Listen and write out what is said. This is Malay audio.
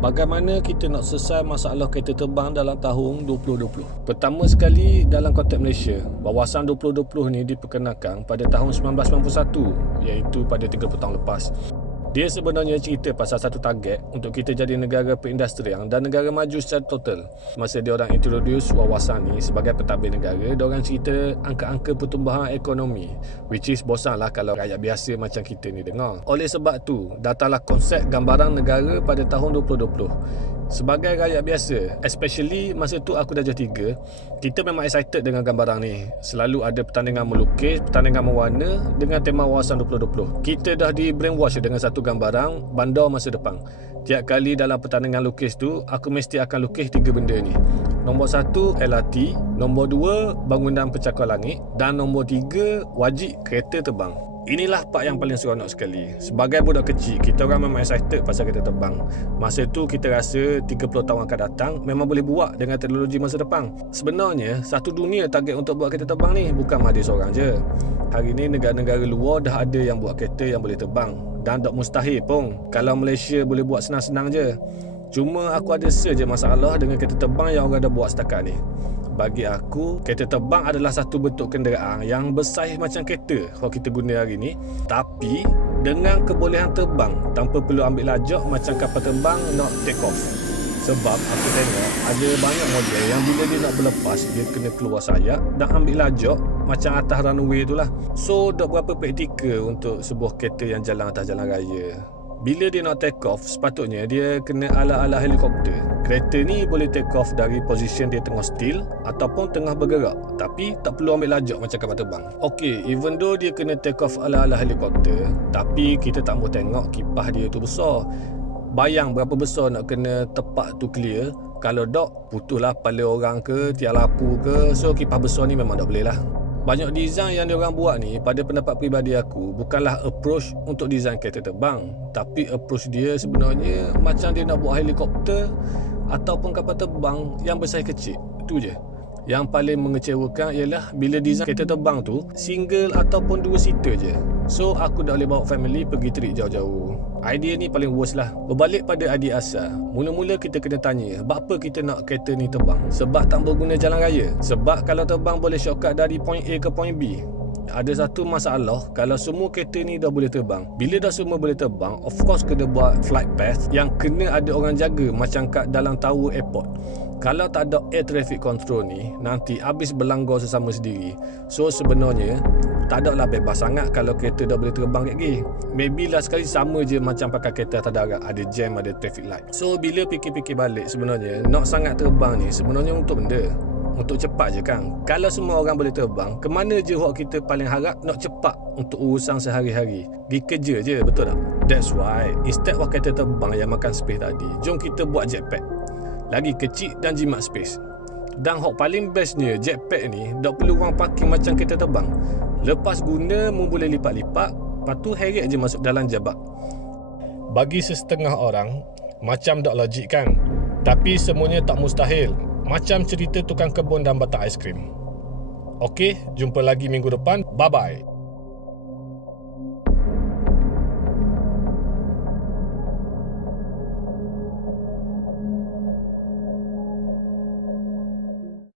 Bagaimana kita nak selesai masalah kereta terbang dalam tahun 2020? Pertama sekali, dalam konteks Malaysia, Bahawasan 2020 ni diperkenalkan pada tahun 1991, iaitu pada 30 tahun lepas. Dia sebenarnya cerita pasal satu target untuk kita jadi negara perindustrian dan negara maju secara total. Masa dia orang introduce wawasan ni sebagai pentadbir negara, dia orang cerita angka-angka pertumbuhan ekonomi, which is bosanlah kalau rakyat biasa macam kita ni dengar. Oleh sebab tu, datanglah konsep gambaran negara pada tahun 2020. Sebagai rakyat biasa, especially masa tu aku dah jadi 3, kita memang excited dengan gambaran ni. Selalu ada pertandingan melukis, pertandingan mewarna dengan tema wawasan 2020. Kita dah di brainwash dengan satu gambaran bandar masa depan. Tiap kali dalam pertandingan lukis tu, aku mesti akan lukis 3 benda ni. Nombor 1, LRT. Nombor 2, bangunan pencakar langit. Dan nombor 3, wajib kereta terbang. Inilah part yang paling seronok sekali. Sebagai budak kecil, kita orang memang excited pasal kereta terbang. Masa tu kita rasa 30 tahun akan datang memang boleh buat dengan teknologi masa depan. Sebenarnya, satu dunia target untuk buat kereta terbang ni, bukan Mahathir seorang je. Hari ni negara-negara luar dah ada yang buat kereta yang boleh terbang. Dan tak mustahil pun kalau Malaysia boleh buat senang-senang je. Cuma aku ada saja masalah dengan kereta terbang yang orang dah buat setakat ni. Bagi aku, kereta terbang adalah satu bentuk kenderaan yang bersaiz macam kereta kalau kita guna hari ni, tapi dengan kebolehan terbang tanpa perlu ambil lajak macam kapal terbang nak take off. Sebab aku tengok ada banyak model yang bila dia nak berlepas, dia kena keluar sayap dan ambil lajak macam atas runway tu lah. So, tak berapa praktikal untuk sebuah kereta yang jalan atas jalan raya. Bila dia nak take off, sepatutnya dia kena ala-ala helikopter. Kereta ni boleh take off dari position dia tengah still ataupun tengah bergerak, tapi tak perlu ambil lajak macam kapal terbang. Okay, even though dia kena take off ala-ala helikopter, tapi kita tak mahu tengok kipas dia tu besar. Bayang berapa besar nak kena tepat tu clear. Kalau tak, putuslah kepala orang ke, tiang lampu ke. So kipas besar ni memang tak boleh lah. Banyak design yang diorang buat ni, pada pendapat peribadi aku, bukanlah approach untuk design kereta terbang, tapi approach dia sebenarnya macam dia nak buat helikopter ataupun kapal terbang yang bersaiz kecil. Itu je. Yang paling mengecewakan ialah bila design kereta terbang tu single ataupun 2 seater je. So aku dah boleh bawa family pergi trip jauh-jauh. Idea ni paling worst lah. Berbalik pada idea asal, mula-mula kita kena tanya, apa kita nak kereta ni terbang? Sebab tak berguna jalan raya? Sebab kalau terbang boleh shortcut dari point A ke point B? Ada satu masalah, kalau semua kereta ni dah boleh terbang, bila dah semua boleh terbang, of course kena buat flight path yang kena ada orang jaga macam kat dalam tower airport. Kalau tak ada air traffic control ni, nanti habis berlanggar sesama sendiri. So sebenarnya tak ada lah bebas sangat kalau kereta dah boleh terbang kat gini. Maybe lah sekali sama je macam pakai kereta atas darat, ada jam, ada traffic light. So bila fikir-fikir balik, sebenarnya nak sangat terbang ni sebenarnya untuk benda, untuk cepat je kan. Kalau semua orang boleh terbang, kemana je hak kita paling harap nak cepat untuk urusan sehari-hari? Pergi kerja je, betul tak? That's why instead of kereta terbang yang makan space tadi, jom kita buat jetpack. Lagi kecil dan jimat space. Dan hak paling bestnya, jetpack ni tak perlu orang parking macam kereta terbang. Lepas guna, mu boleh lipat-lipat, lepas tu heret je masuk dalam jabak. Bagi sesetengah orang, macam tak logik kan? Tapi semuanya tak mustahil. Macam cerita tukang kebun dan batak aiskrim. Okey, jumpa lagi minggu depan. Bye-bye.